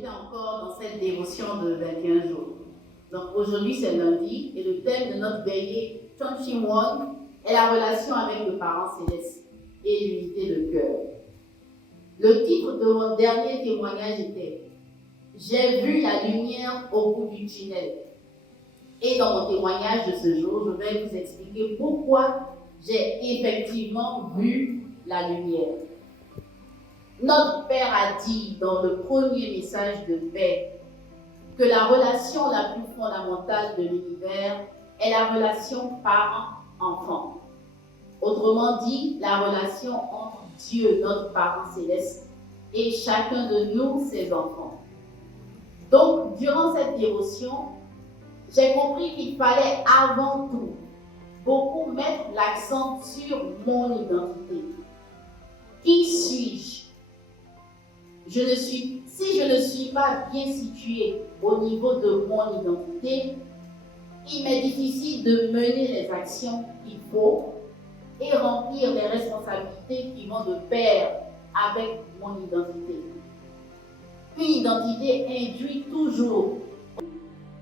j'étais encore dans cette dévotion de 21 jours. Donc aujourd'hui c'est lundi et le thème de notre veillée Chonchimwon est la relation avec le parent céleste et l'unité de cœur. Le titre de mon dernier témoignage était « J'ai vu la lumière au bout du tunnel ». Et dans mon témoignage de ce jour, je vais vous expliquer pourquoi j'ai effectivement vu la lumière. Notre Père a dit dans le premier message de paix que la relation la plus fondamentale de l'univers est la relation parent-enfant. Autrement dit, la relation entre Dieu, notre parent céleste, et chacun de nous, ses enfants. Donc, durant cette dévotion, j'ai compris qu'il fallait avant tout beaucoup mettre l'accent sur mon identité. Qui suis-je? Si je ne suis pas bien situé au niveau de mon identité, il m'est difficile de mener les actions qu'il faut et remplir les responsabilités qui vont de pair avec mon identité. Une identité induit toujours.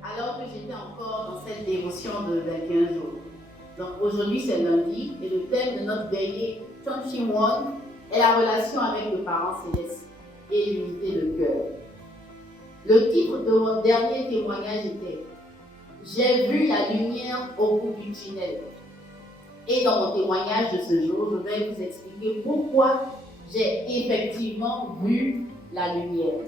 Alors que j'étais encore dans cette dévotion de 21 jours. Donc aujourd'hui c'est lundi et le thème de notre veillée Chonchimwon est la relation avec le parent céleste et l'unité de cœur. Le titre de mon dernier témoignage était « J'ai vu la lumière au bout du tunnel ». Et dans mon témoignage de ce jour, je vais vous expliquer pourquoi j'ai effectivement vu la lumière.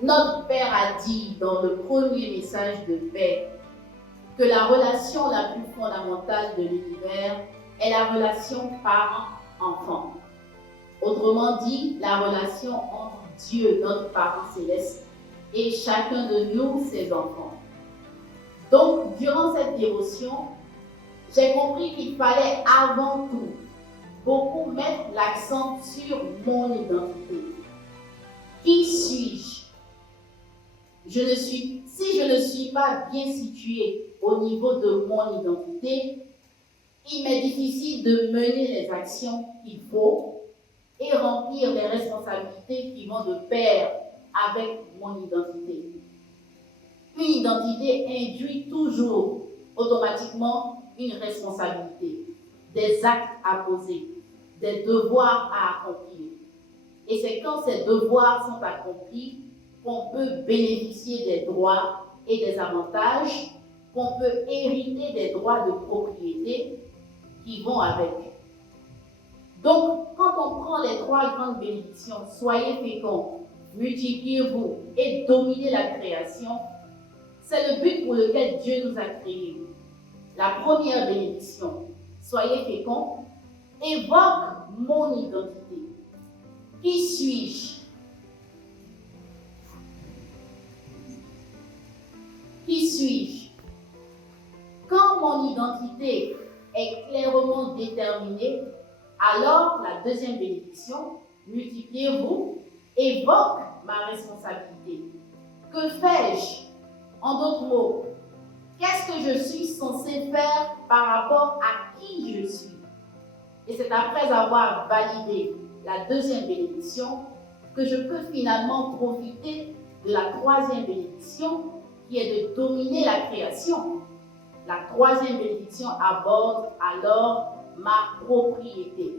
Notre Père a dit dans le premier message de paix que la relation la plus fondamentale de l'univers est la relation parent-enfant. Autrement dit, la relation entre Dieu, notre parent céleste, et chacun de nous, ses enfants. Donc, durant cette dévotion, j'ai compris qu'il fallait avant tout beaucoup mettre l'accent sur mon identité. Qui suis-je? Si je ne suis pas bien situé au niveau de mon identité, il m'est difficile de mener les actions qu'il faut et remplir les responsabilités qui vont de pair avec mon identité. Une identité induit toujours automatiquement une responsabilité, des actes à poser, des devoirs à accomplir. Et c'est quand ces devoirs sont accomplis qu'on peut bénéficier des droits et des avantages, qu'on peut hériter des droits de propriété qui vont avec. Donc, quand on prend les trois grandes bénédictions, soyez féconds, multipliez-vous et dominez la création, c'est le but pour lequel Dieu nous a créés. La première bénédiction, soyez féconds, évoque mon identité. Qui suis-je? Qui suis-je? Quand mon identité est clairement déterminée, alors la deuxième bénédiction, multipliez-vous, évoque ma responsabilité. Que fais-je? En d'autres mots, qu'est-ce que je suis censé faire par rapport à qui je suis? Et c'est après avoir validé la deuxième bénédiction que je peux finalement profiter de la troisième bénédiction qui est de dominer la création. La troisième bénédiction aborde alors ma propriété,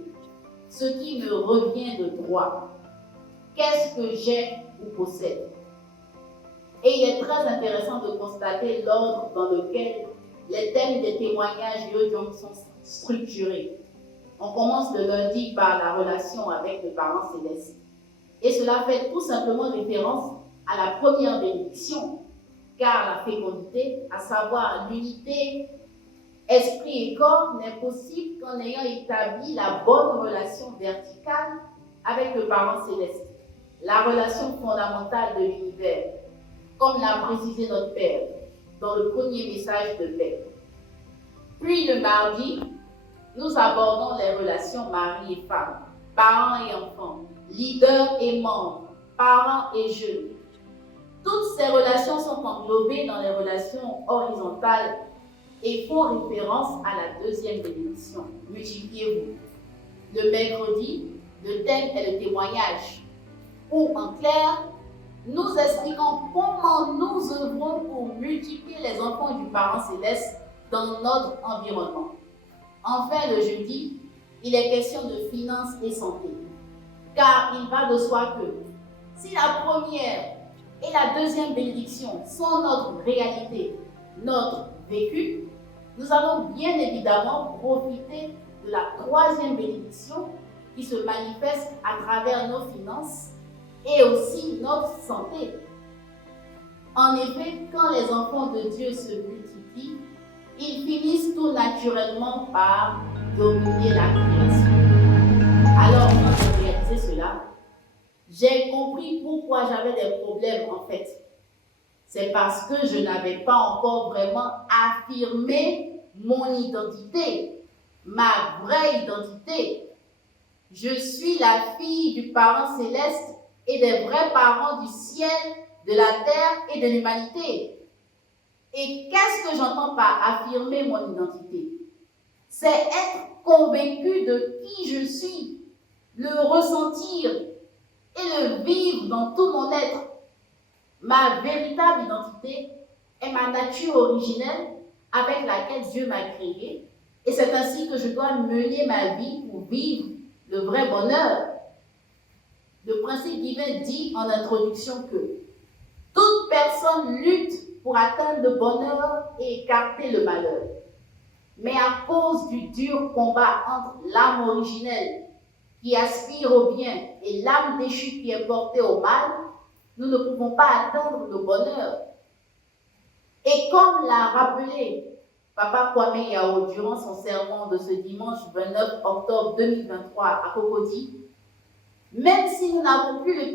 ce qui me revient de droit. Qu'est-ce que j'ai ou possède? Et il est très intéressant de constater l'ordre dans lequel les thèmes des témoignages Yo-Jong sont structurés. On commence le lundi par la relation avec le parent céleste. Et cela fait tout simplement référence à la première bénédiction, car la fécondité, à savoir l'unité esprit et corps, n'est possible qu'en ayant établi la bonne relation verticale avec le parent céleste, la relation fondamentale de l'univers, comme l'a précisé notre Père dans le premier message de paix. Puis le mardi, nous abordons les relations mari et femme, parents et enfants, leaders et membres, parents et jeunes. Toutes ces relations sont englobées dans les relations horizontales et font référence à la deuxième bénédiction. Multipliez-vous. Le mercredi, le thème est le témoignage, ou en clair, nous expliquant comment nous œuvrons pour multiplier les enfants du Parent Céleste dans notre environnement. Enfin, le jeudi, il est question de finances et santé. Car il va de soi que si la première et la deuxième bénédiction sont notre réalité, notre vécu, nous allons bien évidemment profiter de la troisième bénédiction qui se manifeste à travers nos finances et aussi notre santé. En effet, quand les enfants de Dieu se multiplient, ils finissent tout naturellement par dominer la création. Alors, quand j'ai réalisé cela, j'ai compris pourquoi j'avais des problèmes en fait. C'est parce que je n'avais pas encore vraiment affirmé mon identité, ma vraie identité. Je suis la fille du Parent Céleste et des vrais parents du ciel, de la terre et de l'humanité. Et qu'est-ce que j'entends par affirmer mon identité? C'est être convaincu de qui je suis, le ressentir et le vivre dans tout mon être. Ma véritable identité est ma nature originelle avec laquelle Dieu m'a créé. Et c'est ainsi que je dois mener ma vie pour vivre le vrai bonheur. Le principe divin dit en introduction que toute personne lutte pour atteindre le bonheur et écarter le malheur. Mais à cause du dur combat entre l'âme originelle qui aspire au bien et l'âme déchue qui est portée au mal, nous ne pouvons pas atteindre le bonheur. Et comme l'a rappelé Papa Kwame Yao durant son sermon de ce dimanche 29 octobre 2023 à Cocody, même si nous n'avons plus le